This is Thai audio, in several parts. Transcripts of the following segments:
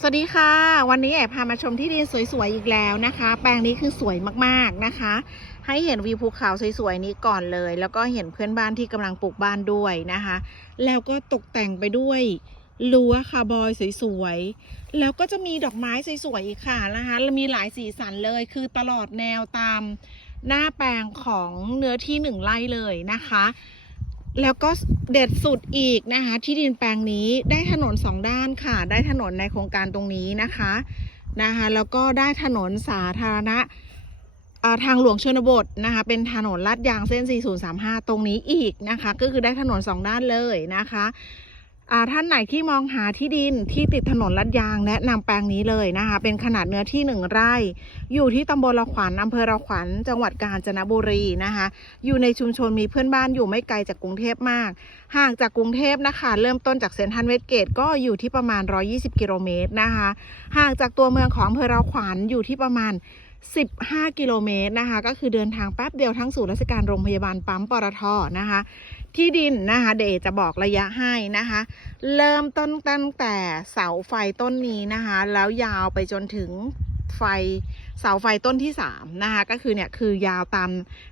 สวัสดีค่ะ วันนี้แอบพามาชมที่ดินสวยๆอีกแล้วนะคะ แปลงนี้คือสวยมากๆนะคะ ให้เห็นวิวภูเขาสวยๆนี้ก่อนเลย แล้วก็เห็นเพื่อนบ้านที่กำลังปลูกบ้านด้วยนะคะ แล้วก็ตกแต่งไปด้วยรั้วคาร์บอยสวยๆแล้วก็จะมีดอกไม้สวยๆอีกค่ะนะคะมีหลายสีสันเลยคือตลอดแนวตามหน้าแปลงของเนื้อที่หนึ่งไร่เลยนะคะ แล้วก็เด็ดสุดอีกนะคะ ที่ดินแปลงนี้ได้ถนนสองด้านค่ะ ได้ถนนในโครงการตรงนี้นะคะนะคะ แล้วก็ได้ถนนสาธารณะาทางหลวงชนบทนะคะ เป็นถนนลาดยางเส้น 4035 ตรงนี้อีกนะคะ ก็คือได้ถนนสองด้านเลยนะคะ ท่านไหนที่มองหาที่ดินที่ติดถนนลาดยางแนะนำแปลงนี้เลยนะคะ เป็นขนาดเนื้อที่หนึ่งไร่ อยู่ที่ตำบลละขวัญอำเภอละขวัญจังหวัดกาญจนบุรีนะคะ อยู่ในชุมชนมีเพื่อนบ้านอยู่ไม่ไกลจากกรุงเทพมาก ห่างจากกรุงเทพนะคะ เริ่มต้นจากเซ็นทรัลเวสเกตก็อยู่ที่ประมาณ 120 กิโลเมตรนะคะ ห่างจากตัวเมืองของอำเภอเราขวัญอยู่ที่ประมาณ 15 กิโลเมตรนะคะ ก็คือเดินทางแป๊บเดียวทั้งศูนย์ราชการโรงพยาบาลปั๊มปตทนะคะ ที่ดินนะคะเดยวจะบอกระยะให้นะคะ เริ่มต้นตั้งแต่เสาไฟต้นนี้นะคะ แล้วยาวไปจนถึงไฟเสาไฟต้นที่สามนะคะก็คือเนี่ยคือยาวตาม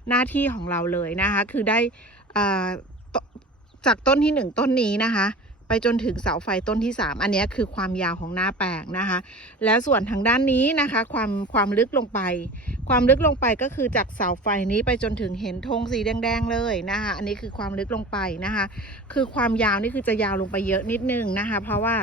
หน้าที่ของเราเลยนะคะ คือได้จากต้นที่หนึ่งต้นนี้นะคะ ไปจนถึงเสาไฟต้นที่สามอันนี้คือความยาวของหน้าแปลงนะคะ แล้วส่วนทางด้านนี้นะคะ ความความลึกลงไป ความลึกลงไปก็คือจากเสาไฟนี้ไปจนถึงเห็นธงสีแดงๆเลยนะคะ อันนี้คือความลึกลงไปนะคะ คือความยาวนี่คือจะยาวลงไปเยอะนิดนึงนะคะ เพราะว่า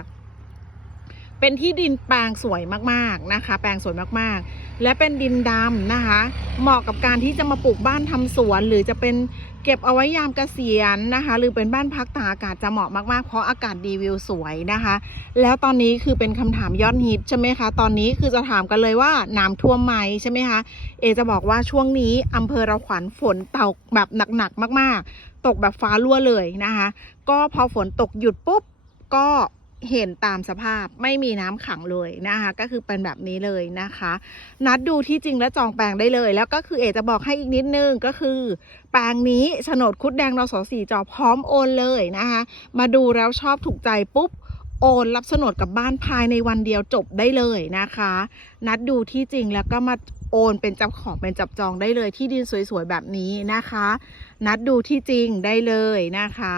เป็นที่ดินแปลงสวยมากๆนะคะ แปลงสวยมากๆ และเป็นดินดำนะคะ เหมาะกับการที่จะมาปลูกบ้านทำสวนหรือจะเป็น เก็บเอาไว้ยามเกษียณนะคะ หรือเป็นบ้านพักตากอากาศจะเหมาะมากๆ เพราะอากาศดีวิวสวยนะคะ แล้วตอนนี้คือเป็นคำถามยอดฮิตใช่ไหมคะ ตอนนี้คือจะถามกันเลยว่าน้ำท่วมไหมใช่ไหมคะเอจะบอกว่าช่วงนี้อำเภอเราขวัญฝนตกแบบหนักๆมาก ๆ ตกแบบฟ้ารั่วเลยนะคะ ก็พอฝนตกหยุดปุ๊บก็ เห็นตามสภาพไม่มีน้ำขังเลยนะคะ ก็คือเป็นแบบนี้เลยนะคะ นัดดูที่จริงและจองแปลงได้เลย แล้วก็คือเอจะบอกให้อีกนิดนึงก็คือ แปลงนี้โฉนดคุดแดงนสสี่จอพร้อมโอนเลยนะคะ มาดูแล้วชอบถูกใจปุ๊บโอนรับโฉนดกับบ้านภายในวันเดียวจบได้เลยนะคะ นัดดูที่จริงแล้วก็มาโอนเป็นจับของเป็นจับจองได้เลยที่ดินสวยๆแบบนี้นะคะ นัดดูที่จริงได้เลยนะคะ